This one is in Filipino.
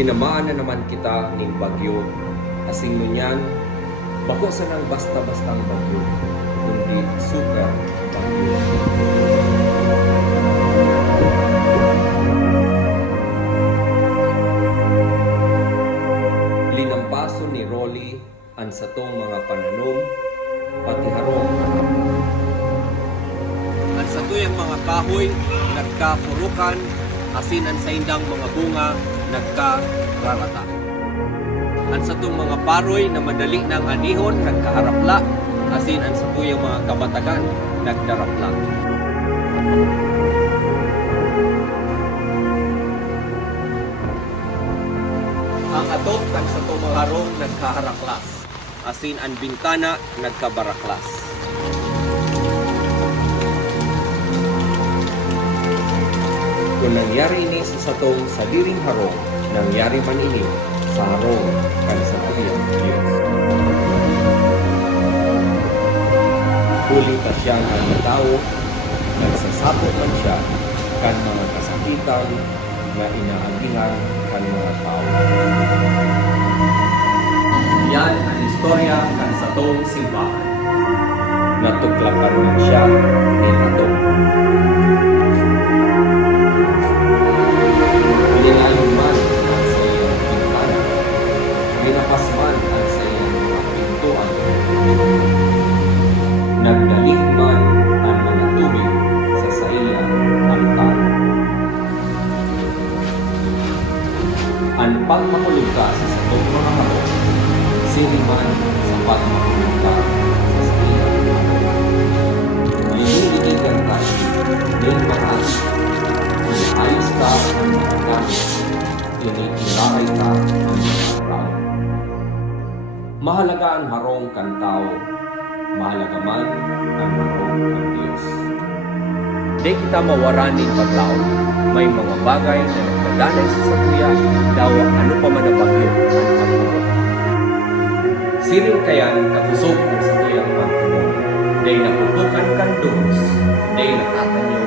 Tinamaan na naman kita ng bagyo. Asing nunyan, bako sa nang basta-bastang bagyo, kundi super bagyo. Linampaso ni Rolly ang satong mga pananom, pati harong ang satuyang mga kahoy nagkapurukan, asin ang sa indang mga bunga nagkararata. Ang satong mga paroy na madali ng anihon nagkaharapla, asin ang satuyang mga kabatagan nagdarapla. Ang atok kag satong mga harong nagkaharaklas, asin ang bintana nagkabaraklas. Kung nangyari ini sa satong sadiring harong, nangyari man ini sa harong kan sa tuyang Diyos. Huli pa siya ng mga tao, nagsasapot man siya kan mga kasakitan na inaagihan kan mga tao. Yan ang istorya kan satong simbahan. Natuklapan man siya ni atong. Linalong man ang sa iyong bintana, linapas man ang sa iyong mga pintuan, nagdalig man ang mga tubig sa iyong altar. Ang pagmakulog ka sa satong mga harong, siniman sa pagmakulog ka sa iyong altar. May hinigigan tayo, may mahali. Ayos ka ang mga gamit, iniirahay ka ang mga tao. Mahalaga ang harong kan tao, mahalaga man ang harong kan Diyos. Di kita mawaranin paglaon, may mga bagay na nagpadanay sa satuya, daw ano pa man ang bagyo ang pagtulog. Siring kayan katusok ng satuyang pagtulog, day napupukan kan duros, day natatanyo